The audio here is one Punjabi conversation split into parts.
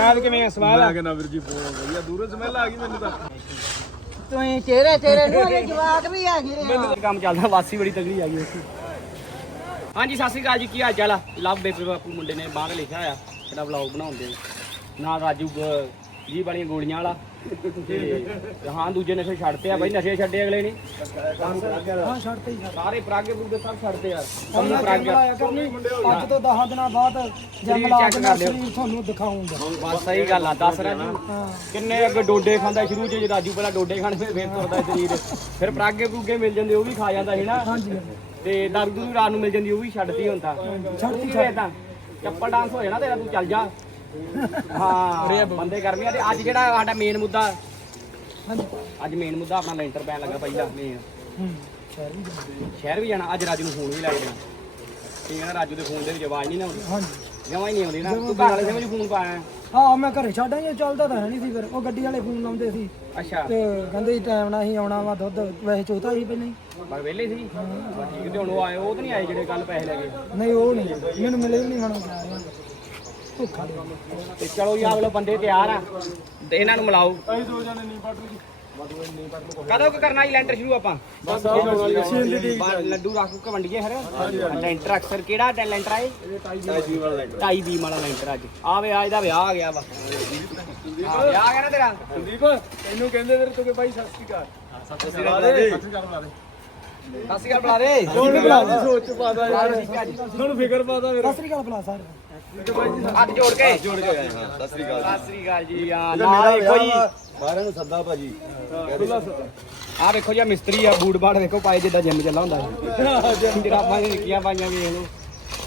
ਸਵਾਦ ਕਿਵੇਂ ਆ ਸਵਾਦ ਆ ਕਹਿੰਦਾ ਵੀਰ ਜੀ ਬਹੁਤ ਵਧੀਆ ਦੂਰੋਂ ਸਮੈਲ ਆ ਗਈ ਮੈਨੂੰ ਤਾਂ। ਤੁਸੀਂ ਚਿਹਰੇ ਤੇਰੇ ਨੂੰ ਅਜੇ ਜਵਾਕ ਵੀ ਹੈਗੇ ਆ। ਮੈਨੂੰ ਕੰਮ ਚੱਲਦਾ ਵਾਸੀ ਬੜੀ ਤਗੜੀ ਆ ਗਈ ਉੱਥੇ। ਹਾਂਜੀ ਸਤਿ ਸ੍ਰੀ ਅਕਾਲ ਜੀ ਕੀ ਹਾਲ ਚਾਲ ਆ? ਲਵ ਬੇਬੇ ਬਾਪੂ ਮੁੰਡੇ ਨੇ ਬਾਹਰ ਲਿਖਿਆ ਆ ਜਿਹੜਾ ਵਲੌਗ ਬਣਾਉਂਦੇ ਨਾਲ ਰਾਜੂ ਗ- ਜੀ ਵਾਲੀਆਂ ਗੋਲੀਆਂ ਵਾਲਾ। ਤੇ ਹਾਂ ਦੂਜੇ ਨਸ਼ੇ ਛੱਡਤੇ ਆ ਬਾਈ ਨਸ਼ੇ ਛੱਡੇ ਅਗਲੇ ਨੇ। ਹਾਂ ਛੱਡਤੇ ਹੀ ਸਾਰੇ ਪਰਾਗੇ ਪੂਗੇ ਸਭ ਛੱਡਦੇ ਆ। ਕੰਮ ਪਰਾਗੇ ਅੱਜ ਤੋਂ 10 ਦਿਨਾਂ ਬਾਅਦ check ਕਰ ਲਿਓ। ਸਰੀਰ ਤੁਹਾਨੂੰ ਦਿਖਾਉਂਗਾ ਬਸ ਸਹੀ ਗੱਲ ਆ ਦੱਸ ਰਾਜੂ ਹਾਂ। ਕਿੰਨੇ ਅੱਗੇ ਡੋਡੇ ਖਾਂਦਾ ਸ਼ੁਰੂ ਚ ਜੇ ਰਾਜੂ ਪਹਿਲਾਂ ਡੋਡੇ ਖਾਣ ਫਿਰ ਤੁਰਦਾ ਸਰੀਰ। ਫਿਰ ਪਰਾਗੇ ਪੂਗੇ ਮਿਲ ਜਾਂਦੇ ਉਹ ਵੀ ਖਾ ਜਾਂਦਾ ਸੀ ਨਾ। ਹਾਂਜੀ। ਤੇ ਦਾਰੂ ਦੂਰੂ ਰਾਤ ਨੂੰ ਮਿਲ ਜਾਂਦੀ ਉਹ ਵੀ ਛੱਡਤੀ ਤਾਂ। ਛੱਡਤੀ ਛੱਡ ਤਾਂ। ਚੱਪਲ ਡਾਂਸ ਹੋ ਜਾਣਾ ਤੇਰਾ ਤੂੰ ਚੱਲ ਜਾ। ਹਾਂ ਬੰਦੇ ਗਰਮੀਆਂ ਤੇ ਅੱਜ ਜਿਹੜਾ ਸਾਡਾ ਮੇਨ ਮੁੱਦਾ ਅੱਜ ਮੇਨ ਮੁੱਦਾ ਆਪਣਾ ਲੈਂਟਰ ਪੈਣ ਲੱਗਾ ਪਹਿਲਾਂ ਮੇਨ ਹੂੰ ਸ਼ਹਿਰ ਵੀ ਜਾਣਾ। ਅੱਜ ਰਾਜੂ ਨੂੰ ਫੋਨ ਵੀ ਲੱਗ ਜਾਣਾ। ਠੀਕ ਹੈ ਨਾ ਰਾਜੂ ਦੇ ਫੋਨ ਦੇ ਵਿੱਚ ਆਵਾਜ਼ ਨਹੀਂ ਨਾ ਆਉਂਦੀ। ਹਾਂਜੀ। ਜਮਾ ਹੀ ਨਹੀਂ ਆਉਂਦੀ ਨਾ। ਤੂੰ ਘਰ ਵਾਲੇ ਸਮਝ ਫੋਨ ਪਾਇਆ ਹਾਂ। ਮੈਂ ਘਰੇ ਛੱਡ ਆਇਆ ਚੱਲਦਾ ਤਾਂ ਨਹੀਂ ਸੀ ਫਿਰ। ਉਹ ਗੱਡੀ ਵਾਲੇ ਫੋਨ ਲਾਉਂਦੇ ਸੀ। ਅੱਛਾ। ਤੇ ਕਹਿੰਦੇ ਸੀ ਟਾਈਮ ਨਾਲ ਹੀ ਆਉਣਾ ਵਾ ਦੁੱਧ ਵੈਸੇ ਚੋਤਾ ਸੀ ਪਹਿਲਾਂ ਹੀ। ਬਸ ਵਿਹਲੇ ਸੀ। ਠੀਕ ਤੇ ਹੁਣ ਉਹ ਆਏ ਉਹ ਤਾਂ ਨਹੀਂ ਆਏ ਜਿਹੜੇ ਕੱਲ ਪੈਸੇ ਲੈ ਗਏ ਨਹੀਂ ਉਹ ਨਹੀਂ। ਮੈਨੂੰ ਮਿਲੇ ਨਹੀਂ ਹੁਣ। ਦੇ ਤੇ ਚਲੋ ਜੀ ਅਗਲੇ ਬੰਦੇ ਤਿਆਰ ਆ। ਤੇ ਇਹਨਾਂ ਨੂੰ ਮਿਲਾਓ। ਅਸੀਂ ਦੋ ਜਣੇ ਨਹੀਂ ਪੱਟ ਲਈ ਕਦੋਂ ਕੁ ਕਰਨਾ ਜੀ ਲੈਂਟਰ ਸ਼ੁਰੂ ਆਪਾਂ? ਬਸ ਲੱਡੂ ਰੱਖ ਕੇ ਵੰਡੀਏ ਫਿਰ। ਲੈਂਟਰ ਅਕਸਰ ਕਿਹੜਾ ਲੈਂਟਰ ਆਏ ਜੀ ਵਾਲਾ ਲੈਂਟਰ ਢਾਈ ਬੀਮ ਵਾਲਾ ਲੈਂਟਰ ਅੱਜ। ਆ ਵੇ ਅੱਜ ਦਾ ਵਿਆਹ ਆ ਗਿਆ ਵਾ। ਵਿਆਹ ਆ ਗਿਆ ਨਾ ਤੇਰਾ? ਸੰਦੀਪ ਇਹਨੂੰ ਕਹਿੰਦੇ ਵੀਰ ਤੂੰ ਕਿ ਭਾਈ ਸਤਿ ਸ਼੍ਰੀ ਅਕਾਲ। ਸਤਿ ਸ਼੍ਰੀ ਅਕਾਲ ਸਤਿ ਸ਼੍ਰੀ ਅਕਾਲ ਬੁਲਾ ਦੇ। ਸਤਿ ਸ਼੍ਰੀ ਅਕਾਲ ਬੁਲਾ ਦੇ। ਸੋਚ ਪਾਦਾ ਯਾਰ। ਤੁਹਾਨੂੰ ਫਿਕਰ ਪਾਦਾ ਵੀਰ ਸਤਿ ਸ੍ਰੀ ਅਕਾਲ ਸਾਰੇ ਹੱਥ ਜੋੜ ਕੇ। ਜੋੜ ਕੇ ਆਏ ਹਾਂ ਸਤਿ ਸ਼੍ਰੀ ਅਕਾਲ ਸਤਿ ਸ਼੍ਰੀ ਅਕਾਲ ਜੀ ਹਾਂ ਨਾਲ ਦੇਖੋ ਜੀ ਸਾਰਿਆਂ ਨੂੰ ਸੱਦਾ ਭਾਜੀ। ਖੁੱਲਾ ਸੱਦਾ। ਆ ਵੇਖੋ ਜੀ ਆਹ ਮਿਸਤਰੀ ਆ ਬੂਟ ਬਾੜ ਵੇਖੋ ਪਾਏ ਜਿੱਦਾਂ ਜਿੰਮ ਚੱਲਾ ਹੁੰਦਾ। ਸੀ ਜਰਾਬਾਂ ਨੇ ਨਿੱਕੀਆਂ ਪਾਈਆਂ ਵੇਖ ਲਓ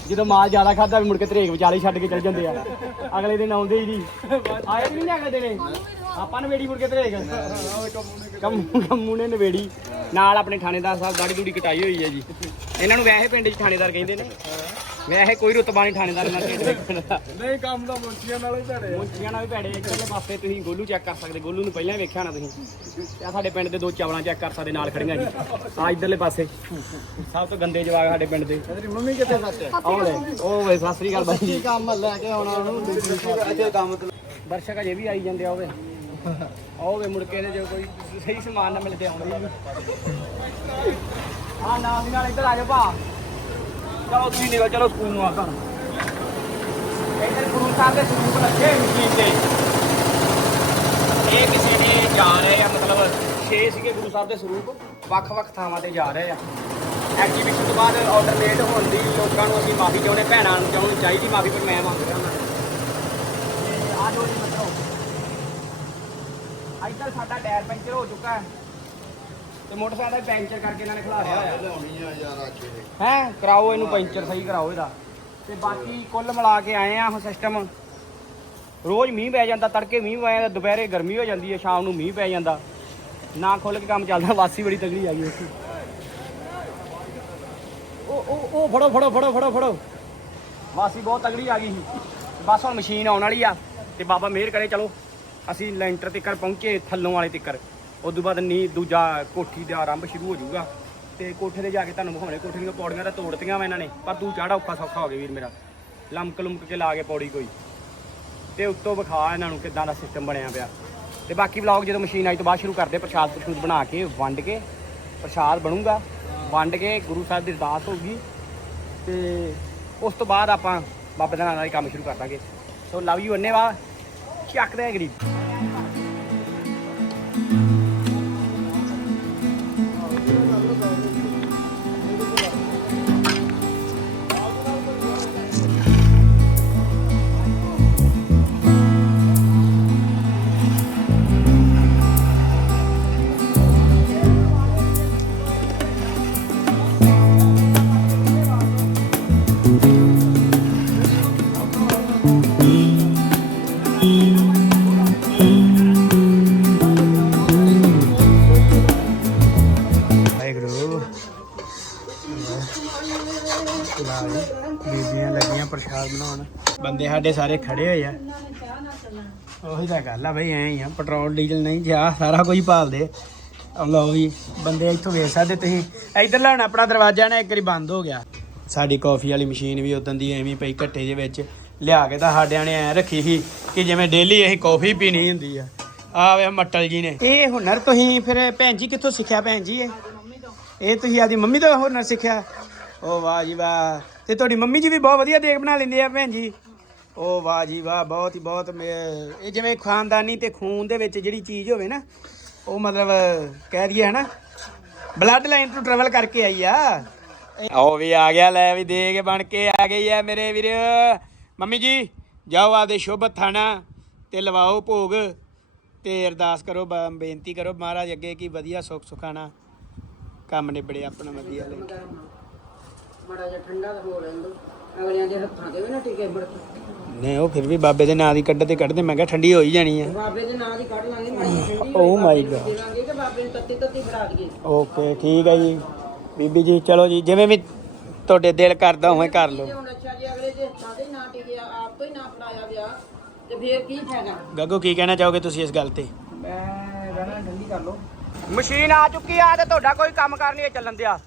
ਜਦੋਂ ਮਾਲ ਜ਼ਿਆਦਾ ਖਾਦਾ ਵੀ ਮੁੜ ਕੇ ਧਰੇਕ ਵਿਚਾਲੇ ਛੱਡ ਕੇ ਚੱਲ ਜਾਂਦੇ ਆ। ਅਗਲੇ ਦਿਨ ਆਉਂਦੇ ਹੀ ਨਹੀਂ। ਆਏ ਵੀ ਨਹੀਂ ਅਗਲੇ ਦਿਨ। ਆਪਾਂ ਨਵੇੜੀ ਮੁੜ ਕੇ ਧਰੇਕ ਕੰਮੂ ਕੰਮੂ ਨੇ ਨਵੇੜੀ। ਨਾਲ ਆਪਣੇ ਥਾਣੇਦਾਰ ਸਾਹਿਬ ਦਾੜੀ ਦੂੜੀ ਕਟਾਈ ਹੋਈ ਹੈ ਜੀ। ਇਹਨਾਂ ਨੂੰ ਵੈਸੇ ਪਿੰਡ 'ਚ ਥਾਣੇਦਾਰ ਕਹਿੰਦੇ ਨੇ। ਵੈਸੇ ਕੋਈ ਰੁਤਬਾ ਨਹੀਂ ਥਾਣੇਦਾਰ ਨਾਲ ਦਾ। ਨਹੀਂ ਕੰਮ ਦਾ ਮੁੰਚੀਆਂ ਨਾਲ ਹੀ ਭੜੇ ਮੁੰਚੀਆਂ ਨਾਲ ਵੀ ਭੈੜੇ ਇੱਧਰਲੇ ਪਾਸੇ ਤੁਸੀਂ ਗੋਲੂ ਚੈੱਕ ਕਰ ਸਕਦੇ ਗੋਲੂ ਨੂੰ ਪਹਿਲਾਂ ਵੇਖਿਆ ਹੋਣਾ ਤੁਸੀਂ। ਆ ਸਾਡੇ ਪਿੰਡ ਦੇ ਦੋ ਚਾਵਲਾਂ ਚੈੱਕ ਕਰ ਸਕਦੇ ਨਾਲ ਖੜੀਆਂ ਜੀ। ਆ ਇੱਧਰਲੇ ਪਾਸੇ। ਸਭ ਤੋਂ ਗੰਦੇ ਜਵਾਗ ਸਾਡੇ ਪਿੰਡ ਦੇ। ਤੇਰੀ ਮੰਮੀ ਕਿੱਥੇ ਸੱਚ ਆਹ ਲੈ ਉਹ ਵੇ ਸਤਿ ਸ੍ਰੀ ਅਕਾਲ ਬਾਈ ਕੰਮ ਲੈ ਕੇ ਆਉਣਾ ਉਹਨੂੰ। ਇੱਥੇ ਕੰਮ ਤੇ ਦਰਸ਼ਕ ਅਜੇ ਵੀ ਆਈ ਜਾਂਦੇ ਆ ਹੋਵੇ ਆਓਵੇ ਮੁੜ ਕੇ ਜੇ ਕੋਈ ਸਹੀ ਸਮਾਨ ਨਾ ਮਿਲਦੇ ਆਉਂਦੇ। ਆ ਨਾਲ ਦੀ ਨਾਲ ਇੱਧਰ ਆ ਜਾਓ ਭਾ। ਚਲੋ ਤੁਸੀਂ ਨਿਕਲ, ਚਲੋ ਸਕੂਲ ਨੂੰ ਆ ਘਰ। ਇੱਧਰ ਗੁਰੂ ਸਾਹਿਬ ਦੇ ਸਰੂਪ ਲੱਗੇ ਮਸ਼ੀਨ ਤੇ ਇਹ ਕਿਸੇ ਨੇ ਜਾ ਰਹੇ ਆ, ਮਤਲਬ ਛੇ ਸੀਗੇ ਗੁਰੂ ਸਾਹਿਬ ਦੇ ਸਰੂਪ ਵੱਖ-ਵੱਖ ਥਾਵਾਂ ਤੇ ਜਾ ਰਹੇ ਆ। ਐਗਜੀਬਿਸ਼ਨ ਤੋਂ ਬਾਅਦ ਆਰਡਰ ਲੇਟ ਹੋਣ ਦੀ, ਲੋਕਾਂ ਨੂੰ ਅਸੀਂ ਮਾਫੀ ਚਾਹੁੰਦੇ, ਭੈਣਾਂ ਨੂੰ ਚਾਹੁੰਦੇ, ਚਾਹੀਦੀ ਮਾਫੀ, ਪਰ ਮੈਂ ਮੰਗਦਾ ਰਿਹਾ ਉਹਨਾਂ ਆ ਜੋ ਜੀ ਮਤਲਬ ਇੱਧਰ ਸਾਡਾ ਟਾਇਰ ਪੈਂਚਰ ਹੋ ਚੁੱਕਾ ਹੈ। ਤੇ ਮੋਟਰਸਾਈਕਲ ਦਾ ਪੈਂਚਰ ਕਰਕੇ ਇਹਨਾਂ ਨੇ ਖਿਲਾਰਿਆ ਹੋਇਆ। ਹੈ? ਕਰਾਓ ਇਹਨੂੰ ਪੈਂਚਰ ਸਹੀ ਕਰਾਓ ਇਹਦਾ। ਤੇ ਬਾਕੀ ਕੁੱਲ ਮਿਲਾ ਕੇ ਆਏ ਆ ਹੁਣ ਸਿਸਟਮ ਰੋਜ਼ ਮੀਂਹ ਪੈ ਜਾਂਦਾ ਤੜਕੇ ਮੀਂਹ ਪੈ ਜਾਂਦਾ ਦੁਪਹਿਰੇ ਗਰਮੀ ਹੋ ਜਾਂਦੀ ਹੈ ਸ਼ਾਮ ਨੂੰ ਮੀਂਹ ਪੈ ਜਾਂਦਾ। ਨਾ ਖੁੱਲ ਕੇ ਕੰਮ ਚੱਲਦਾ ਵਾਸੀ ਬੜੀ ਤਗੜੀ ਆ ਗਈ ਉਹ। ਉਹ ਉਹ ਫੜੋ ਫੜੋ ਫੜੋ ਫੜੋ ਫੜੋ। ਵਾਸੀ ਬਹੁਤ ਤਗੜੀ ਆ ਗਈ ਸੀ। ਬਸ ਹੁਣ ਮਸ਼ੀਨ ਆਉਣ ਵਾਲੀ ਆ ਤੇ ਬਾਬਾ ਮਿਹਰ ਕਰੇ ਚਲੋ। ਅਸੀਂ ਲੈਂਟਰ ਤੱਕਰ ਪਹੁੰਚੇ ਥੱਲੋਂ ਵਾਲੇ ਤੱਕਰ। ਉਸ ਤੋਂ ਬਾਅਦ ਨੀ ਦੂਜਾ ਕੋਠੀ ਦਾ ਆਰੰਭ ਸ਼ੁਰੂ ਹੋ ਜਾਊਗਾ। ਤੇ ਕੋਠੇ ਤੇ ਜਾ ਕੇ ਤੁਹਾਨੂੰ ਵਿਖਾਉਣੇ, ਕੋਠੇ ਦੀਆਂ ਪੌੜੀਆਂ ਤਾਂ ਤੋੜਤੀਆਂ ਵਾ ਇਹਨਾਂ ਨੇ, ਪਰ ਤੂੰ ਚੜਾ ਔਖਾ ਸੌਖਾ ਹੋ ਗਿਆ ਵੀਰ ਮੇਰਾ। ਲੰਮਕ ਲੁਮਕ ਕੇ ਲਾ ਕੇ ਪੌੜੀ ਕੋਈ। ਤੇ ਉੱਤੋਂ ਵਿਖਾ ਇਹਨਾਂ ਨੂੰ ਕਿੱਦਾਂ ਦਾ ਸਿਸਟਮ ਬਣਿਆ ਪਿਆ। ਤੇ ਬਾਕੀ ਵਲੌਗ ਜਦੋਂ ਮਸ਼ੀਨ ਆਈ ਤੋਂ ਬਾਅਦ ਸ਼ੁਰੂ ਕਰਦੇ, ਪ੍ਰਸ਼ਾਦ ਪ੍ਰਸ਼ੂਦ ਬਣਾ ਕੇ ਵੰਡ ਕੇ ਪ੍ਰਸ਼ਾਦ ਬਣੂਗਾ। ਵੰਡ ਕੇ ਗੁਰੂ ਸਾਹਿਬ ਦੀ ਅਰਦਾਸ ਹੋਊਗੀ। ਤੇ ਉਸ ਤੋਂ ਬਾਅਦ ਆਪਾਂ ਬਾਬੇ ਦਾ ਨਾਮ ਨਾਲ ਹੀ ਕੰਮ ਸ਼ੁਰੂ ਕਰ ਦਾਂਗੇ। ਸੋ ਲਵ ਯੂ ਅੰਨੇਵਾ ਚੱਕਦੇ ਆ ਗਰੀਬ। ਵਾਹਿਗੁਰੂ ਬੀਬੀਆਂ ਲੱਗੀਆਂ ਪ੍ਰਸ਼ਾਦ ਬਣਾਉਣ। ਬੰਦੇ ਸਾਡੇ ਸਾਰੇ ਖੜੇ ਹੋਏ ਆ। ਉਹੀ ਤਾਂ ਗੱਲ ਆ ਬਈ, ਐਂ ਹੀ ਆ। ਪੈਟਰੋਲ, ਡੀਜ਼ਲ ਨਹੀਂ ਜਾ ਸਾਰਾ ਕੁਝ ਭਾਲਦੇ। ਲਓ ਵੀ ਬੰਦੇ ਇੱਥੋਂ ਵੇਖ ਸਕਦੇ ਤੁਸੀਂ। ਇੱਧਰ ਲੈਣ ਆਪਣਾ ਦਰਵਾਜ਼ਾ ਨਾ ਇੱਕ ਵਾਰੀ ਬੰਦ ਹੋ ਗਿਆ। ਸਾਡੀ ਕਾਫੀ ਵਾਲੀ ਮਸ਼ੀਨ ਵੀ ਉਦੋਂ ਦੀ ਐਵੇਂ ਪਈ ਘੱਟੇ ਦੇ ਵਿੱਚ। ਲਿਆ ਕੇ ਤਾਂ ਸਾਡਿਆਂ ਨੇ ਐ ਰੱਖੀ ਸੀ ਕਿ ਜਿਵੇਂ ਡੇਲੀ ਅਸੀਂ ਕੌਫੀ ਪੀਣੀ ਹੁੰਦੀ ਆ। ਆ ਵੇ ਮੱਟਲ ਜੀ ਨੇ। ਇਹ ਹੁਨਰ ਤੁਸੀਂ ਫਿਰ ਭੈਣ ਜੀ ਕਿੱਥੋਂ ਸਿੱਖਿਆ ਭੈਣ ਜੀ ਇਹ? ਇਹ ਤੁਸੀਂ ਆਦੀ ਮੰਮੀ ਤੋਂ ਹੁਨਰ ਸਿੱਖਿਆ? ਓ ਵਾਹ ਜੀ ਵਾਹ। ਤੇ ਤੁਹਾਡੀ ਮੰਮੀ ਜੀ ਵੀ ਬਹੁਤ ਵਧੀਆ ਦੇਗ ਬਣਾ ਲੈਂਦੇ ਆ ਭੈਣ ਜੀ। ਓ ਵਾਹ ਜੀ ਵਾਹ, ਬਹੁਤ ਹੀ, ਬਹੁਤ ਮੇ- ਇਹ ਜਿਵੇਂ ਖਾਨਦਾਨੀ ਤੇ ਖੂਨ ਦੇ ਵਿੱਚ ਜਿਹੜੀ ਚੀਜ਼ ਹੋਵੇ ਨਾ, ਉਹ ਮਤਲਬ ਕਹਿ ਦਈਏ ਹਨਾ ਬਲੱਡ ਲਾਈਨ ਤੋਂ ਟਰੈਵਲ ਕਰਕੇ ਆਈ ਆ। ਆਓ ਵੀ ਆ ਗਿਆ, ਲੈ ਵੀ ਦੇ ਕੇ ਬਣ ਕੇ ਆ ਗਈ ਆ ਮੇਰੇ ਵੀਰ। ਮੰਮੀ ਜੀ, ਜਾਓ ਆਦੇ ਸ਼ੁਭ ਥਾਣਾ ਤੇ ਲਵਾਓ ਭੋਗ ਤੇ ਅਰਦਾਸ ਕਰੋ, ਬ- ਬੇਨਤੀ ਕਰੋ ਮਹਾਰਾਜ ਅੱਗੇ ਕੀ ਵਧੀਆ ਸੁੱਖ ਸੁਖਾਣਾ ਕੰਮ ਨਿਬੜੇ ਆਪਣਾ ਵਧੀਆ ਲੈ ਬੜਾ ਜਿਹਾ ਠੰਡਾ ਤਾਂ ਹੋ ਲੈਂਦੋ ਅਗਲਿਆਂ ਦੇ ਹੱਥਾਂ ਤੇ ਵੀ ਨਾ ਟਿਕੇ ਮੁੜ ਕੇ ਨਹੀਂ ਉਹ ਫਿਰ ਵੀ ਬਾਬੇ ਦੇ ਨਾਂ ਦੀ ਕੱਢ ਤੇ ਕੱਢਦੇ ਮੈਂ ਕਿਹਾ ਠੰਡੀ ਹੋ ਹੀ ਜਾਣੀ ਆ। ਬਾਬੇ ਦੇ ਨਾਂ ਦੀ ਕੱਢ ਲਾਂਗੇ ਠੰਡੀ ਓ ਮਾਈ ਗॉड ਦੇਵਾਂਗੇ ਕਿ ਬਾਬੇ ਨੂੰ ਤੱਤੀ ਤੱਤੀ ਫੜਾ ਦਈਏ। ਓਕੇ ਠੀਕ ਹੈ ਜੀ। ਬੀਬੀ ਜੀ ਚਲੋ ਜੀ ਜਿਵੇਂ ਵੀ ਤੁਹਾਡੇ ਦਿਲ ਕਰਦਾ ਉਵੇਂ ਕਰ ਲਓ। ਹੁਣ ਅੱਛਾ ਜੇ ਅਗਲੇ ਦੇ ਹੱਥਾਂ ਤੇ ਨਾ ਟਿਕਿਆ ਆਪ ਤੋਂ ਹੀ ਨਾ ਫੜਾਇਆ ਵਿਆਹ ਤੇ ਫੇਰ ਕੀ ਫਾਇਦਾ? ਗੱਗੋ ਕੀ ਕਹਿਣਾ ਚਾਹੋਗੇ ਤੁਸੀਂ ਇਸ ਗੱਲ ਤੇ? ਮੈਂ ਰਹਿਣਾ ਠੰਡੀ ਕਰ ਲਓ। ਮਸ਼ੀਨ ਆ ਚੁੱਕੀ ਆ ਤੇ ਤੁਹਾਡਾ ਕੋਈ ਕੰਮ ਕਰ ਨਹੀਂ ਚੱਲਣ ਦਿਆ।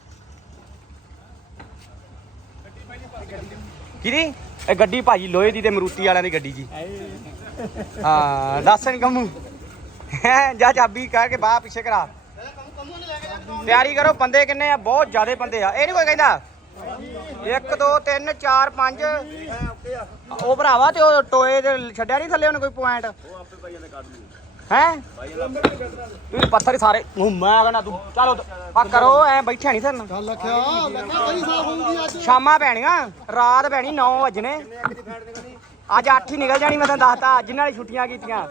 ਕਿਹਦੀ? ਇਹ ਗੱਡੀ ਭਾਜੀ ਲੋਹੇ ਦੀ ਤੇ ਮਰੂਤੀ ਵਾਲਿਆਂ ਦੀ ਗੱਡੀ ਜੀ। ਹਾਂ, ਦੱਸ ਕੰਮੂ। ਜਾ ਚਾਬੀ ਕਹਿ ਕੇ ਬਾਹਰ ਪਿੱਛੇ ਕਰਾ। ਤਿਆਰੀ ਕਰੋ, ਬੰਦੇ ਕਿੰਨੇ ਆ? ਬਹੁਤ ਜ਼ਿਆਦੇ ਬੰਦੇ ਆ। ਇਹ ਨਹੀਂ ਕੋਈ ਕਹਿੰਦਾ? 1 2 3 4 5 ਉਹ ਭਰਾਵਾ ਤੇ ਉਹ ਟੋਏ ਦੇ ਛੱਡਿਆ ਨਹੀਂ ਥੱਲੇ ਉਹਨੇ ਕੋਈ ਪੁਆਇੰਟ? ਹੈ? ਤੁਸੀਂ ਪੱਥਰ ਹੀ ਸਾਰੇ। ਮੈਂ ਕਹਿੰਦਾ ਤੂੰ ਚਲੋ ਆ ਕਰੋ ਐ ਬੈਠਿਆ ਨਹੀਂ ਥਰਨ ਚੱਲ ਲਖਿਆ ਲਖਿਆ ਕਈ ਸਾਫ਼ ਹੋਊਗੀ ਅੱਜ। ਸ਼ਾਮਾਂ ਪੈਣੀਆਂ ਰਾਤ ਪੈਣੀ 9 ਵਜਣੇ। ਅੱਜ 8 ਹੀ ਨਿਕਲ ਜਾਣੀ ਮੈਂ ਤੈਨੂੰ ਦੱਸਤਾ ਜਿਨ੍ਹਾਂ ਨੇ ਛੁੱਟੀਆਂ ਕੀਤੀਆਂ।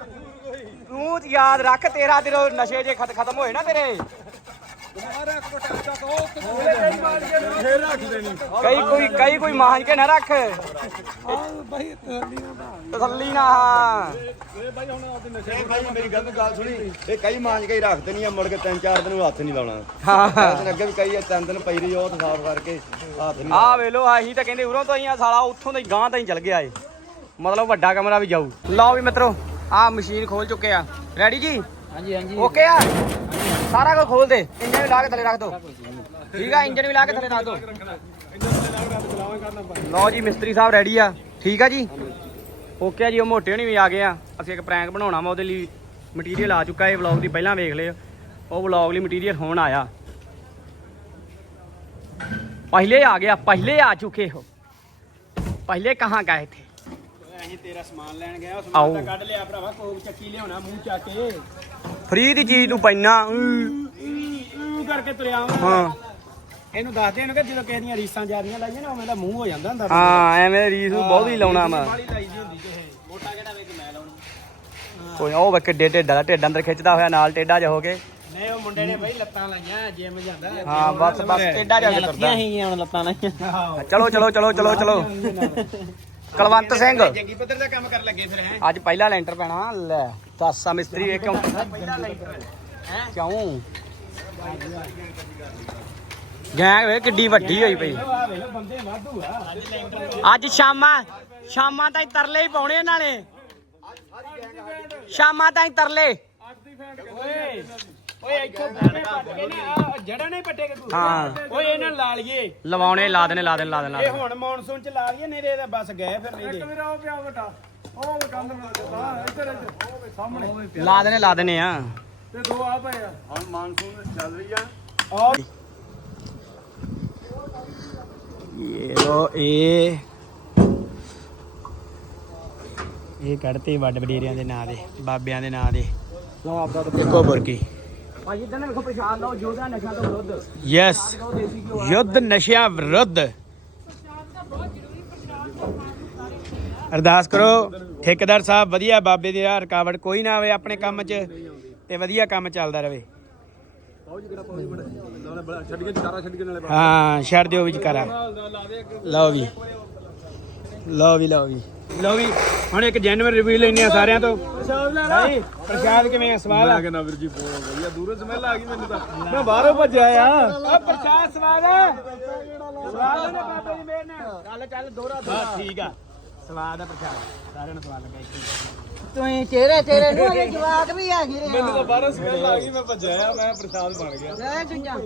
ਤੂੰ ਯਾਦ ਰੱਖ ਤੇਰਾ ਤੇ ਨਸ਼ੇ ਜੇ ਖਤ- ਖਤਮ ਹੋਏ ਨਾ ਤੇਰੇ। ਕਈ ਕੋਈ ਕਈ ਕੋਈ ਮਾਂਜ ਕੇ ਨਾ ਰੱਖ। ਤਸੱਲੀ ਨਾ ਹਾਂ। ਭਾਈ ਮੇਰੀ ਗੱਲ ਗੱਲ ਸੁਣੀ। ਇਹ ਕਈ ਮਾਂਜ ਕੇ ਹੀ ਰੱਖਦੇ ਨਹੀਂ ਆ ਮੁੜ ਕੇ ਤਿੰਨ ਚਾਰ ਦਿਨ ਹੱਥ ਨਹੀਂ ਲਾਉਣਾ। ਹਾਂ। ਦਿਨ ਅੱਗੇ ਵੀ ਕਈ ਆ, ਤਿੰਨ ਦਿਨ ਪਈ ਰਹੀ ਉਹ ਤੇ ਸਾਫ਼ ਕਰਕੇ ਹੱਥ ਨਹੀਂ ਆ ਵੇ ਲੋ ਆਹੀ ਤਾਂ ਕਹਿੰਦੇ ਉਰੋਂ ਤੋਂ ਹੀ ਆ ਸਾਲਾ ਉੱਥੋਂ ਤੋਂ ਹੀ ਗਾਂ ਤਾਂ ਹੀ ਚਲ ਗਿਆ ਏ ਮਤਲਬ ਵੱਡਾ ਕਮਰਾ ਵੀ ਜਾਊ। ਲਓ ਵੀ ਮਿੱਤਰੋ ਆ ਮਸ਼ੀਨ ਖੋਲ ਚੁੱਕੇ ਆ। ਰੈਡੀ ਜੀ? ਹਾਂਜੀ ਹਾਂਜੀ। ਓਕੇ ਆ? ਸਾਰਾ ਕੁਝ ਖੋਲ ਦੇ। ਇੰਜਨ ਵੀ ਲਾ ਕੇ ਥੱਲੇ ਰੱਖ ਦੋ। ਠੀਕ ਆ ਇੰਜਨ ਵੀ ਲਾ ਕੇ ਥੱਲੇ ਰੱਖ ਦੋ। ਲਓ ਜੀ ਮਿਸਤਰੀ ਸਾਹਿਬ ਰੈਡੀ ਆ। ਠੀਕ ਆ ਜੀ? ਓਕੇ ਆ ਜੀ ਉਹ ਮੋਟੇ ਹੋਣੀ ਵੀ ਆ ਗਏ ਆ। ਅਸੀਂ ਇੱਕ ਪ੍ਰੈਂਕ ਬਣਾਉਣਾ ਵਾ ਉਹਦੇ ਲਈ ਮਟੀਰੀਅਲ ਆ ਚੁੱਕਾ ਇਹ ਵਲੌਗ ਦੀ ਪਹਿਲਾਂ ਵੇਖ ਲਿਓ। ਉਹ ਵਲੌਗ ਲਈ ਮਟੀਰੀਅਲ ਹੋਣ ਆਇਆ। ਪਹਿਲੇ ਆ ਗਿਆ ਪਹਿਲੇ ਆ ਚੁੱਕੇ ਹੋ ਪਹਿਲੇ ਕਹਾਂ ਗਏ ਥੇ ਅਸੀਂ ਤੇਰਾ ਸਮਾਨ ਲੈਣ ਗਏ ਉਹ ਸਮਾਨ ਤਾਂ ਕੱਢ ਲਿਆ ਭਰਾਵਾ ਕੋਕ ਚੱਕੀ ਲਿਆਉਣਾ ਮੂੰਹ ਚੱਕ ਫ੍ਰੀ ਦੀ ਚੀਜ਼ ਤੂੰ ਪੈਣਾ। ਕਰਕੇ ਤੁਰਿਆ ਹਾਂ। ਇਹਨੂੰ ਦੱਸਦੇ ਇਹਨੂੰ ਕਿ ਜਦੋਂ ਕਿਸੇ ਦੀਆਂ ਰੀਸਾਂ ਜਿਆਦੀਆਂ ਲਾਈਆਂ ਨਾ ਉਵੇਂ ਦਾ ਮੂੰਹ ਹੋ ਜਾਂਦਾ ਹੁੰਦਾ। ਹਾਂ ਐਵੇਂ ਰੀਸ ਨੂੰ ਬਹੁਤ ਹੀ ਲਾਉਣਾ ਮੈਂ। ਬਾਲੀ ਲਾਈ ਦੀ ਹੁੰਦੀ ਕਿਸੇ ਮੋਟਾ ਕਿਹੜਾ ਵਿੱਚ ਮੈਂ ਲਾਉਣਾ। ਕੋਈ ਉਹ ਵੇ ਕਿੱਡੇ ਢਿੱਡਾ ਦਾ ਢਿੱਡ ਅੰਦਰ ਖਿੱਚਦਾ ਹੋਇਆ ਨਾਲ ਟੇਡਾ ਜਿਹਾ ਹੋ ਕੇ। ਨਹੀਂ ਉਹ ਮੁੰਡੇ ਨੇ ਬਈ ਲੱਤਾਂ ਲਾਈਆਂ ਜਿਮ ਜਾਂਦਾ। ਹਾਂ ਬਸ ਬਸ ਟੇਡਾ ਜਿਹਾ ਹੋ ਕੇ ਤੁਰਦਾ ਸੀਗੀਆਂ ਹੁਣ ਲੱਤਾਂ ਲਾਈਆਂ। ਚਲੋ ਚਲੋ ਚਲੋ ਚਲੋ ਚਲੋ। ਕੁਲਵੰਤ ਸਿੰਘ। ਜੰਗੀ ਪੱਧਰ ਦਾ ਕੰਮ ਕਰਨ ਲੱਗੇ ਫਿਰ ਹੈ? ਅੱਜ ਪਹਿਲਾ ਲੈਂਟਰ ਪੈਣਾ ਲੈ ਦੱਸਾ ਮਿਸਤਰੀ ਇਹ ਕਿਉਂ? ਕਿਉਂ? ਗੈਂਗ ਵੇ ਕਿੱਡੀ ਵੱਡੀ ਹੋਈ ਪਈ। ਵੇਖ ਅੱਜ ਸ਼ਾਮਾਂ ਸ਼ਾਮਾਂ ਤਾਈਂ ਤਰਲੇ ਹੀ ਪਾਉਣੇ ਇਹਨਾਂ ਨੇ। ਸ਼ਾਮਾਂ ਤਾਈਂ ਤਰਲੇ। ਓਏ। ਓਏ ਇੱਥੋਂ ਬੂਟੇ ਪੱਟ ਕੇ ਨਾ ਆਹ ਜੜ੍ਹਾਂ ਨਹੀਂ ਪੱਟੇ ਤੂੰ ਹਾਂ। ਓਏ ਇਹਨਾਂ ਨੂੰ ਲਾ ਲਈਏ। ਲਵਾਉਣੇ ਲਾ ਦੇਣੇ ਲਾ ਦੇਣੇ ਲਾ ਦੇਣੇ ਲਾ ਇਹ ਦੇਣੇ। ਹੁਣ ਮੌਨਸੂਨ ਚ ਲਾ ਲਈਏ ਨਹੀਂ ਤੇ ਇਹਦਾ ਬਸ ਗਏ ਫਿਰ ਨਹੀਂ ਦੇ ਮੇਰਾ ਉਹ ਪਿਆ ਬਟਾ ਉਹ ਕੰਧ ਨਾਲ ਹਾਂ ਇੱਧਰ ਇੱਧਰ ਉਹ ਵੇ ਸਾਹਮਣੇ। ਲਾ ਦੇਣੇ ਲਾ ਦੇਣੇ ਆ। ਤੇ ਦੋ ਆ ਪਏ ਆ। ਹੁਣ ਮਾਨਸੂਨ ਚੱਲ ਰਹੀ ਆ। ਔਰ ਇਹ ਲੋ ਇਹ। ਇਹ ਕੱਢਤੇ ਵੱਡ ਵਡੇਰਿਆਂ ਦੇ ਨਾਂ ਦੇ ਬਾਬਿਆਂ ਦੇ ਨਾਂ ਦੇ। ਇੱਕੋ ਬੁਰਕੀ। ਭਾਈ ਇਦਾਂ ਨਾ ਵੇਖੋ ਪ੍ਰਸ਼ਾਦ ਲਓ ਜੋਧਾ ਨਸ਼ਾ ਤੋਂ ਵਿਰੁੱਧ। ਯੈਸ ਯੁੱਧ ਨਸ਼ਿਆਂ ਵਿਰੁੱਧ। ਅਰਦਾਸ ਕਰੋ ਠੇਕੇਦਾਰ ਸਾਹਿਬ ਵਧੀਆ ਬਾਬੇ ਦੀ ਰਾਹ ਰੁਕਾਵਟ। ਕੋਈ ਨਾ ਆਵੇ ਆਪਣੇ ਕੰਮ 'ਚ ਤੇ ਵਧੀਆ ਕੰਮ ਚੱਲਦਾ ਰਹੇ ਹਾਂ ਛੱਡ ਦਿਓ ਵਿਚਾਰਾ ਲਓ ਵੀ ਲਓ ਵੀ ਲਓ ਵੀ। ਲਓ ਵੀ ਹੁਣ ਇੱਕ ਜੈਨੂਅਰ ਰਿਵਿਊ ਲੈਣੇ ਆ ਸਾਰਿਆਂ ਤੋਂ। ਪ੍ਰਸ਼ਾਦ ਲੈ ਲੈ। ਪ੍ਰਸ਼ਾਦ ਕਿਵੇਂ ਆ ਸਵਾਦ ਆ? ਕਹਿੰਦਾ ਵੀਰ ਜੀ ਬਹੁਤ ਵਧੀਆ। ਦੂਰੋਂ ਸਮੈਲ ਆ ਗਈ ਮੈਨੂੰ ਤਾਂ। ਮੈਂ ਬਾਹਰੋਂ ਭੱਜਿਆ ਆ। ਆ ਪ੍ਰਸ਼ਾਦ ਸਵਾਦ ਆ। ਸਵਾਦ ਨੇ ਬਾਬੇ ਦੀ ਮਿਹਰ ਨਾਲ? ਚੱਲ ਚੱਲ ਦੋਰਾ ਦੋਰਾ ਠੀਕ ਆ। ਸਵਾਦ ਆ ਪ੍ਰਸ਼ਾਦ। ਸਾਰਿਆਂ ਨੂੰ ਸਵਾਦ ਲੱਗਾ ਇੱਥੇ। ਤੁਸੀਂ ਚਿਹਰੇ ਚਿਹਰੇ ਨੂੰ ਅਜੇ ਜਵਾਕ ਵੀ ਆ ਗਏ ਮੈਨੂੰ ਤਾਂ ਬਾਹਰੋਂ ਸਮੈਲ ਆ ਗਈ ਮੈਂ ਭੱਜਿਆ ਆ ਮੈਂ ਪ੍ਰਸ਼ਾਦ ਬਣ ਗਿਆ। ਲੈ ਚੁੰਜਾ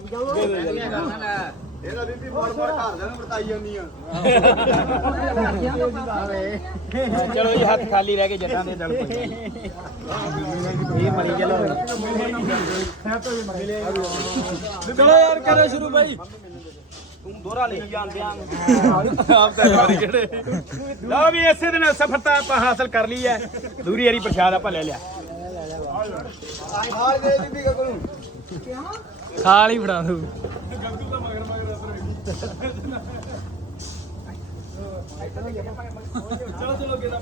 ਇਹਦਾ ਬੀਬੀ ਮੋੜ ਮੋੜ ਘਰ ਦੇ ਨੂੰ ਵਰਤਾਈ ਜਾਂਦੀਆਂ। ਚਲੋ ਜੀ ਹੱਥ ਖਾਲੀ ਰਹਿ ਗਏ ਜੱਟਾਂ ਦੇ ਦਲ ਕੋਈ ਇਹ ਮਰੀ ਚਲੋ ਚਲੋ ਯਾਰ ਕਰੋ ਸ਼ੁਰੂ ਬਾਈ। ਤੂੰ ਦੋਹਰਾ ਲਈ ਜਾਂਦੇ ਆ ਆਪ ਤਾਂ ਵਾਰੀ ਕਿਹੜੇ ਲਓ ਵੀ ਇਸੇ ਦਿਨ ਸਫਲਤਾ ਆਪਾਂ ਹਾਸਲ ਕਰ ਲਈ ਹੈ। ਦੂਰੀ ਵਾਰੀ ਪ੍ਰਸ਼ਾਦ ਆਪਾਂ ਲੈ ਲਿਆ। ਹਾਲ ਦੇ ਬੀਬੀ ਕਾ ਕੋਲੋਂ ਖਾਲ ਹੀ ਫੜਾ ਦੂ ਚਲੋ ਚਲੋ ਕਿਹਦਾ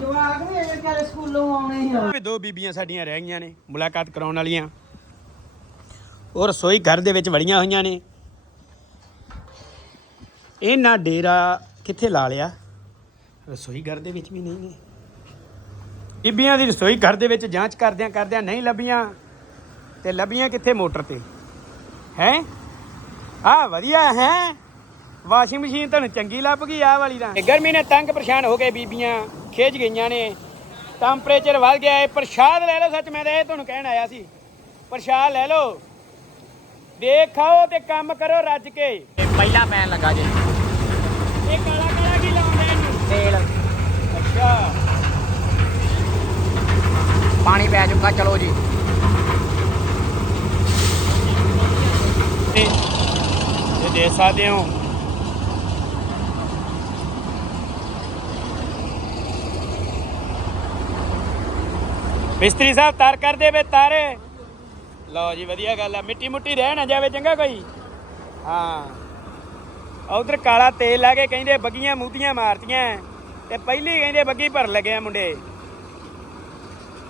ਜਵਾਕ ਵੀ ਇਹ ਵਿਚਾਰੇ ਸਕੂਲੋਂ ਆਉਣੇ ਹੀ ਆ ਦੋ ਬੀਬੀਆਂ ਸਾਡੀਆਂ ਰਹਿ ਗਈਆਂ ਨੇ, ਮੁਲਾਕਾਤ ਕਰਾਉਣ ਵਾਲੀਆਂ। ਉਹ ਰਸੋਈ ਘਰ ਦੇ ਵਿੱਚ ਵੜੀਆਂ ਹੋਈਆਂ ਨੇ। ਇਹਨਾਂ ਡੇਰਾ ਕਿੱਥੇ ਲਾ ਲਿਆ? ਰਸੋਈ ਘਰ ਦੇ ਵਿੱਚ ਵੀ ਨਹੀਂ ਨੇ। ਬੀਬੀਆਂ ਦੀ ਰਸੋਈ ਘਰ ਦੇ ਵਿੱਚ ਜਾਂਚ ਕਰਦਿਆਂ ਕਰਦਿਆਂ ਨਹੀਂ ਲੱਭੀਆਂ। ਤੇ ਲੱਭੀਆਂ ਕਿੱਥੇ ਮੋਟਰ ਤੇ? ਹੈ? ਆ ਵਧੀਆ ਹੈ? ਵਾਸ਼ਿੰਗ ਮਸ਼ੀਨ ਤੁਹਾਨੂੰ ਚੰਗੀ ਲੱਭ ਗਈ ਆ ਵਾਲੀ ਤਾਂ। ਗਰਮੀ ਨੇ ਤੰਗ ਪਰੇਸ਼ਾਨ ਹੋ ਗਏ ਬੀਬੀਆਂ ਖਿੱਚ ਗਈਆਂ ਨੇ। ਟੈਂਪਰੇਚਰ ਵੱਧ ਗਿਆ ਹੈ ਪ੍ਰਸ਼ਾਦ ਲੈ ਲਓ ਸੱਚ ਮੈਂ ਤਾਂ ਇਹ ਤੁਹਾਨੂੰ ਕਹਿਣ ਆਇਆ ਸੀ। ਪ੍ਰਸ਼ਾਦ ਲੈ ਲਓ। ਦੇਖ ਖਾਓ ਤੇ ਕੰਮ ਕਰੋ ਰੱਜ ਕੇ। ਪਹਿਲਾ ਪੈਣ ਲੱਗਾ ਜੇ। ਇਹ ਕਾਲਾ ਕਾਲਾ ਕੀ ਲਾਉਂਦੇ ਇਹਨੂੰ? ਤੇਲ। ਅੱਛਾ। ਪਾਣੀ ਪੈ ਚੁੱਕਾ ਚਲੋ ਜੀ ਇਹ ਇਹ ਦੇ ਸਕਦੇ ਮਿਸਤਰੀ ਸਾਹਿਬ, ਤਾਰ ਕਰ ਦੇਵੇ ਤਾਰੇ। ਲਓ ਜੀ, ਵਧੀਆ ਗੱਲ ਆ। ਮਿੱਟੀ ਮੁੱਟੀ ਰਹਿ ਨਾ ਜਾਵੇ, ਚੰਗਾ ਕੋਈ? ਹਾਂ। ਉਧਰ ਕਾਲਾ ਤੇਲ ਲਾ ਕੇ ਕਹਿੰਦੇ ਬੱਗੀਆਂ ਮੂਤੀਆਂ ਮਾਰਤੀਆਂ। ਤੇ ਪਹਿਲੀ ਕਹਿੰਦੇ ਬੱਗੀ ਭਰ ਲਗੇ ਮੁੰਡੇ।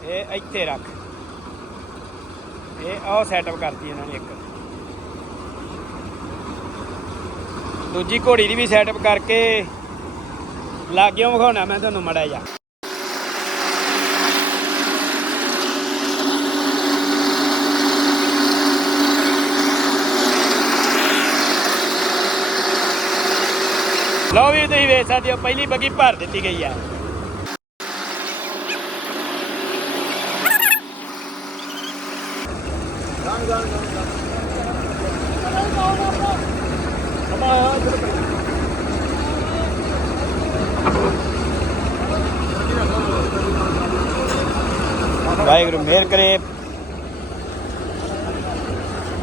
ਇਹ ਇੱਥੇ ਰੱਖ। ਇਹ ਆਹ ਸੈਟਅਪ ਕਰਤੀ ਇਹਨਾਂ ਨੇ ਇੱਕ। ਦੂਜੀ ਘੋੜੀ ਦੀ ਵੀ ਸੈਟਅਪ ਕਰਕੇ ਲਾਗਿਓ ਵਿਖਾਉਣਾ ਮੈਂ ਤੁਹਾਨੂੰ ਮੜਾ ਜਾ ਲਓ ਵੀ ਤੁਸੀਂ ਵੇਖ ਸਕਦੇ ਹੋ, ਪਹਿਲੀ ਬੱਗੀ ਭਰ ਦਿੱਤੀ ਗਈ ਆ। ਵਾਹਿਗੁਰੂ, ਮਿਹਰ ਕਰੇ।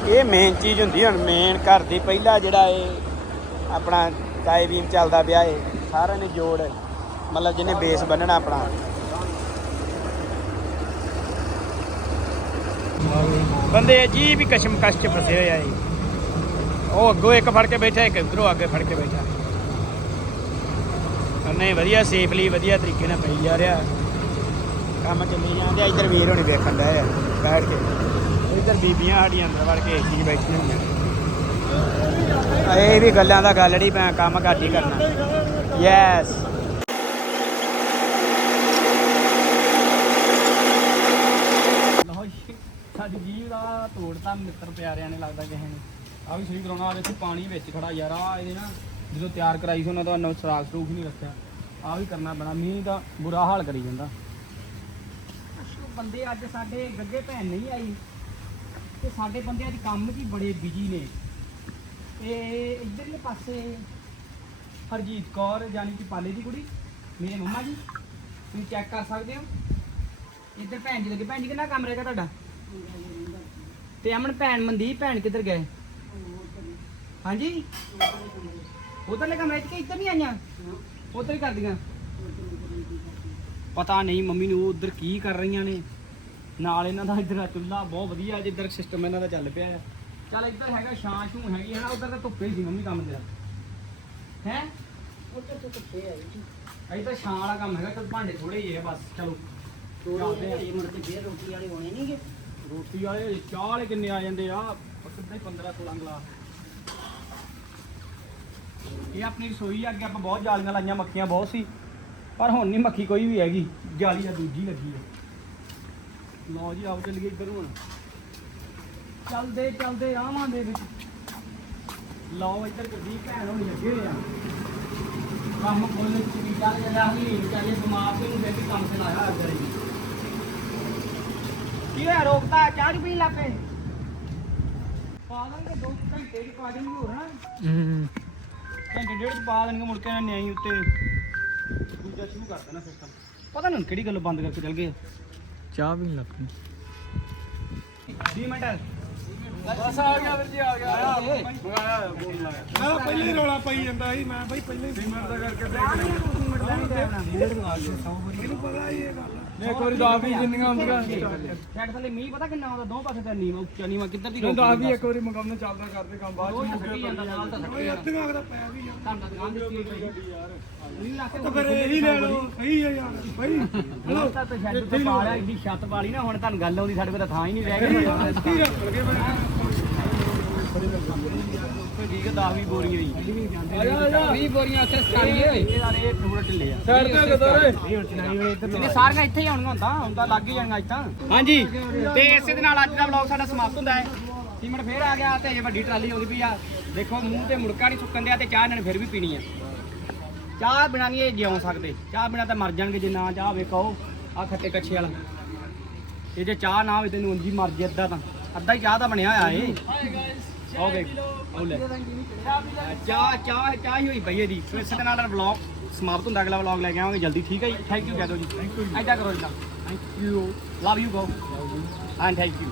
ਇਹ ਮੇਨ ਚੀਜ਼ ਹੁੰਦੀ ਹੁਣ ਮੇਨ ਘਰ ਦੀ ਪਹਿਲਾ ਜਿਹੜਾ ਇਹ ਆਪਣਾ ਤਾਏ ਬੀਮ ਚੱਲਦਾ ਪਿਆ ਏ ਸਾਰਿਆਂ ਨੇ ਜੋੜ, ਮਤਲਬ ਜਿਹਨੇ ਬੇਸ ਬੰਨਣਾ ਆਪਣਾ। ਬੰਦੇ ਅਜੀਬ ਵੀ ਕਸ਼ਮਕਸ਼ ਚ ਫਸੇ ਹੋਏ ਆ ਏ ਉਹ ਅੱਗੋਂ ਇੱਕ ਫੜ ਕੇ ਬੈਠਾ, ਇੱਕ ਇਧਰੋਂ ਅੱਗੇ ਫੜ ਕੇ ਬੈਠਾ। ਨਹੀਂ ਵਧੀਆ ਸੇਫਲੀ ਵਧੀਆ ਤਰੀਕੇ ਨਾਲ ਪਈ ਜਾ ਰਿਹਾ। ਕੰਮ ਚੱਲੀ ਜਾਂਦੇ ਇੱਧਰ ਵੀਰ ਹੋਣੀ ਵੇਖਣ ਦਾ ਆ, ਬੈਠ ਕੇ। ਇੱਧਰ ਬੀਬੀਆਂ ਸਾਡੀਆਂ ਅੰਦਰ ਵੜ ਕੇ ਏਸੀ ਬੈਠੀਆਂ ਹੋਈਆਂ। ਇਹ ਵੀ ਗੱਲਾਂ ਦਾ ਗੱਲ ਨਹੀਂ, ਮੈਂ ਕੰਮ ਘੱਟ ਹੀ ਕਰਨਾ। ਯੈਸ ਲਓ ਜੀ, ਸਾਡੀ ਜੀਵ ਦਾ ਤੋੜਤਾ ਮਿੱਤਰ ਪਿਆਰਿਆਂ ਨੇ ਲੱਗਦਾ ਕਿਸੇ ਨੇ। ਆ ਵੀ ਸਹੀ ਕਰਾਉਣਾ ਆ ਵੇਖੋ ਪਾਣੀ ਵਿੱਚ ਖੜਾ ਯਾਰ ਆ ਇਹਦੇ ਨਾ ਜਦੋਂ ਤਿਆਰ ਕਰਾਈ ਸੀ ਉਹਨਾਂ ਦਾ ਨਵ ਸਰਾਖ ਸਰੂਖ ਨਹੀਂ ਰੱਖਿਆ। ਆ ਵੀ ਕਰਨਾ ਪੈਣਾ, ਮੀਂਹ ਦਾ ਬੁਰਾ ਹਾਲ ਕਰੀ ਜਾਂਦਾ। ਬੰਦੇ ਅੱਜ ਸਾਡੇ ਗੱਗੇ ਭੈਣ ਨਹੀਂ ਆਈ ਤੇ ਸਾਡੇ ਬੰਦੇ ਅੱਜ ਕੰਮ 'ਚ ਬੜੇ ਬਿਜ਼ੀ ਨੇ। ਇਹ ਇਧਰਲੇ ਪਾਸੇ ਹਰਜੀਤ ਕੌਰ ਯਾਨੀ ਕਿ ਪਾਲੇ ਦੀ ਕੁੜੀ, ਮੇਰੇ ਮੰਮਾ ਜੀ, ਤੁਸੀਂ ਚੈੱਕ ਕਰ ਸਕਦੇ ਹੋ। ਇੱਧਰ ਭੈਣ ਜੀ ਲੱਗੇ, ਭੈਣ ਜੀ ਕਿੰਨਾ ਕੰਮ ਰਹੇਗਾ ਤੁਹਾਡਾ? ਤੇ ਅਮਨ ਭੈਣ, ਮਨਦੀਪ ਭੈਣ ਕਿੱਧਰ ਗਏ? ਹਾਂਜੀ। ਉਧਰਲੇ ਕਮਰੇ 'ਚ ਕਿ ਇੱਧਰ ਨਹੀਂ ਆਈਆਂ? ਉਧਰ ਹੀ ਕਰਦੀਆਂ। ਪਤਾ ਨਹੀਂ ਮੰਮੀ ਨੂੰ ਉਧਰ ਕੀ ਕਰ ਰਹੀਆਂ ਨੇ। ਨਾਲ ਇਹਨਾਂ ਦਾ ਇੱਧਰ ਚੁੱਲ੍ਹਾ ਬਹੁਤ ਵਧੀਆ ਜਿੱਧਰ ਸਿਸਟਮ ਇਹਨਾਂ ਦਾ ਚੱਲ ਪਿਆ ਹੈ। ਚੱਲ ਇੱਧਰ ਹੈਗਾ ਛਾਂ ਛੂ ਹੈਗੀ ਹੈ ਨਾ ਉਧਰ ਤਾਂ ਧੁੱਪੇ ਹੀ ਸੀ ਮੰਮੀ ਕੰਮ ਤੇਰਾ ਹੈ? ਉੱਤੇ ਤੋਂ ਕੁੱਤੇ ਆਈ ਸੀ ਤਾਂ ਛਾਂ ਵਾਲਾ ਕੰਮ ਹੈਗਾ ਚਲ ਭਾਂਡੇ ਥੋੜੇ ਹੀ ਹੈ ਬਸ ਚਲੋ। ਥੋੜੇ ਮੁੜ ਕੇ ਫੇਰ ਰੋਟੀ ਵਾਲੇ ਹੋਣੇ ਨਹੀਂਗੇ ਰੋਟੀ ਵਾਲੇ ਚਾਹ ਵਾਲੇ ਕਿੰਨੇ ਆ ਜਾਂਦੇ ਆ? ਹੀ 15 16 ਗਲਾਸ। ਇਹ ਆਪਣੀ ਰਸੋਈ ਆ, ਅੱਗੇ ਆਪਾਂ ਬਹੁਤ ਜਾਲੀਆਂ ਲਾਈਆਂ ਮੱਖੀਆਂ ਬਹੁਤ ਸੀ। ਪਰ ਹੁਣ ਨਹੀਂ ਮੱਖੀ ਕੋਈ ਵੀ ਹੈਗੀ। ਜਾਲੀ ਆ ਦੂਜੀ ਲੱਗੀ ਹੈ ਲਓ ਜੀ ਆਓ ਚੱਲੀਏ ਇੱਧਰ ਹੁਣ। ਚੱਲਦੇ ਚੱਲਦੇ ਰਾਹਾਂ ਦੇ ਵਿੱਚ। ਲਓ ਇੱਧਰ ਗੱਡੀ ਭੈਣ ਹੋਣੀ ਲੱਗੇ ਹੋਏ ਆ। ਕੰਮ ਫੁੱਲ ਚੁੱਕੀ ਚੱਲ ਜਾਂਦਾ ਹਲੀਨ ਚੱਲੇ ਦਿਮਾਗ ਨੂੰ ਬੈਠੀ ਕੰਮ ਚਲਾਇਆ ਅੱਗੇ ਕੀ ਹੋਇਆ ਰੋਕਦਾ ਚਾਹ ਚੂਹ ਪੀਣ ਲੱਗ ਪਏ? ਪਾ ਦਾਂਗੇ ਦੋ ਘੰਟੇ ਚ ਪਾ ਹੋਰ ਨਾ ਹੂੰ। ਘੰਟੇ ਡੇਢ ਚ ਪਾ ਦੇਣਗੇ ਮੁੜ ਕੇ ਇਹਨਾਂ ਨਿਆਈ ਉੱਤੇ। ਦੂਜਾ ਸ਼ੁਰੂ ਕਰ ਦੇਣਾ ਸਿਸਟਮ ਪਤਾ ਨਹੀਂ ਕਿਹੜੀ ਗੱਲੋਂ ਬੰਦ ਕਰਕੇ ਚੱਲ ਗਏ ਚਾਹ ਵੀ ਲੱਗ 20 ਮਿੰਟ। ਬਸ ਆ ਗਿਆ ਵੀਰ ਜੀ ਆ ਗਿਆ। ਓਏ। ਮੈਂ ਪਹਿਲੇ ਹੀ ਰੌਲਾ ਪਾਈ ਜਾਂਦਾ ਸੀ ਮੈਂ ਬਈ ਪਹਿਲੇ ਹੀ ਦਾ ਕਰਕੇ ਇਹਨੂੰ ਪਤਾ ਹੀ ਇਹ ਗੱਲ। ਨੇ ਇੱਕ ਵਾਰੀ ਦਾ ਵੀ ਜਿੰਨੀਆਂ ਹੁੰਦੀਆਂ। ਸਾਈਡ ਥੱਲੇ ਮੀਂਹ ਪਤਾ ਕਿੰਨਾ ਆਉਂਦਾ? ਦੋ ਪਾਸੇ ਤੇ ਨੀਵਾ ਉੱਚਾ ਨੀਵਾ ਕਿੱਧਰ ਦੀ ਨਹੀਂ ਦਾ ਵੀ ਇੱਕ ਵਾਰੀ ਮੁਕੰਮਲ ਚੱਲਦਾ ਕਰਦੇ ਕੰਮ ਬਾਅਦ ਰੋਜ਼ ਥੱਕੀ ਜਾਂਦਾ ਨਾਲ ਤਾਂ ਥੱਕੀ ਜਾਂਦਾ। ਅੱਧੀਆਂ ਦਾ ਪੈ ਵੀ ਜਾਂਦਾ। ਤੁਹਾਨੂੰ ਦੁਕਾਨ ਦਿੱਤੀ ਹੋਈ ਯਾਰ। ਨਹੀਂ ਲੱਖ ਤਾਂ ਫਿਰ ਇਹੀ ਲੈ ਲਓ ਸਹੀ ਹੈ ਯਾਰ ਬਈ ਹਲੋ ਤਾਂ ਸ਼ੈੱਡ ਤੇ ਪਾ ਲਿਆ ਇੱਡੀ ਛੱਤ ਲਈ ਨਾ ਹੁਣ ਤੁਹਾਨੂੰ ਗੱਲ ਆਉਂਦੀ ਸਾਡੇ ਕੋਲ ਤਾਂ ਥਾਂ ਹੀ ਨਹੀਂ ਰਹਿ ਗਿਆ ਕੀ ਰੱਖ ਲਗੇ ਮੈਂ ਠੀਕ ਹੈ 10 20 ਬੋਰੀਆਂ ਹੀ ਆ ਜਾ ਆ ਜਾ 20 ਬੋਰੀਆਂ ਉੱਥੇ ਸਟਾਰੀਏ ਹੋਏ ਇਹ ਨਾਲੇ ਇਹ ਥੋੜਾ ਢਿੱਲੇ ਆ ਸਾਈਡ ਤੇ ਕਿਧਰ ਇਹਨੇ ਸਾਰੀਆਂ ਇੱਥੇ ਹੀ ਆਉਣੀਆਂ ਹੁੰਦਾ ਹੁਣ ਲੱਗ ਹੀ ਜਾਣੀਆਂ ਅੱਜ ਤਾਂ ਹਾਂਜੀ, ਤੇ ਇਸੇ ਦੇ ਨਾਲ ਅੱਜ ਦਾ ਵਲੌਗ ਸਾਡਾ ਸਮਾਪਤ ਹੁੰਦਾ ਹੈ। ਸੀਮਟ ਫੇਰ ਆ ਗਿਆ ਤੇ ਇਹ ਵੱਡੀ ਟਰਾਲੀ ਆਉਂਦੀ ਪਈ ਆ। ਦੇਖੋ, ਮੂੰਹ ਤੇ ਮੁੜਕਾ ਨਹੀਂ ਸੁੱਕਣ ਦਿਆ ਤੇ ਚਾਹ ਇਹਨਾਂ ਨੇ ਫਿਰ ਵੀ ਪੀਣੀ ਆ। ਚਾਹ ਬਿਨਾਂ ਨਹੀਂ ਇਹ ਜਿਉਂ ਸਕਦੇ। ਚਾਹ ਬਿਨਾਂ ਤਾਂ ਮਰ ਜਾਣਗੇ ਜੇ ਨਾ ਚਾਹ ਵੇਖੋ ਆ ਖੱਟੇ ਕੱਛੇ ਵਾਲਾ। ਇਹ ਜੇ ਚਾਹ ਨਾ ਹੋਵੇ, ਤੈਨੂੰ ਉਂਝ ਹੀ ਮਰ ਜੇ ਅੱਧਾ ਤਾਂ। ਅੱਧਾ ਹੀ ਚਾਹ ਦਾ ਬਣਿਆ ਹੋਇਆ ਏ ਆਓ ਵੇਖ ਆਓ ਲੈ। ਚਾਹ ਚਾਹ ਚਾਹ ਹੀ ਹੋਈ ਪਈ ਇਹਦੀ। ਸੋ ਇਸੇ ਦੇ ਨਾਲ ਵਲੌਗ ਸਮਾਪਤ ਹੁੰਦਾ ਅਗਲਾ ਵਲੌਗ ਲੈ ਕੇ ਆਵਾਂਗੇ। ਜਲਦੀ ਠੀਕ ਹੈ ਜੀ? ਥੈਂਕ ਯੂ ਕਹਿ ਦਿਓ ਜੀ। ਐਦਾਂ ਕਰੋ ਜੀ thank you love you go and thank you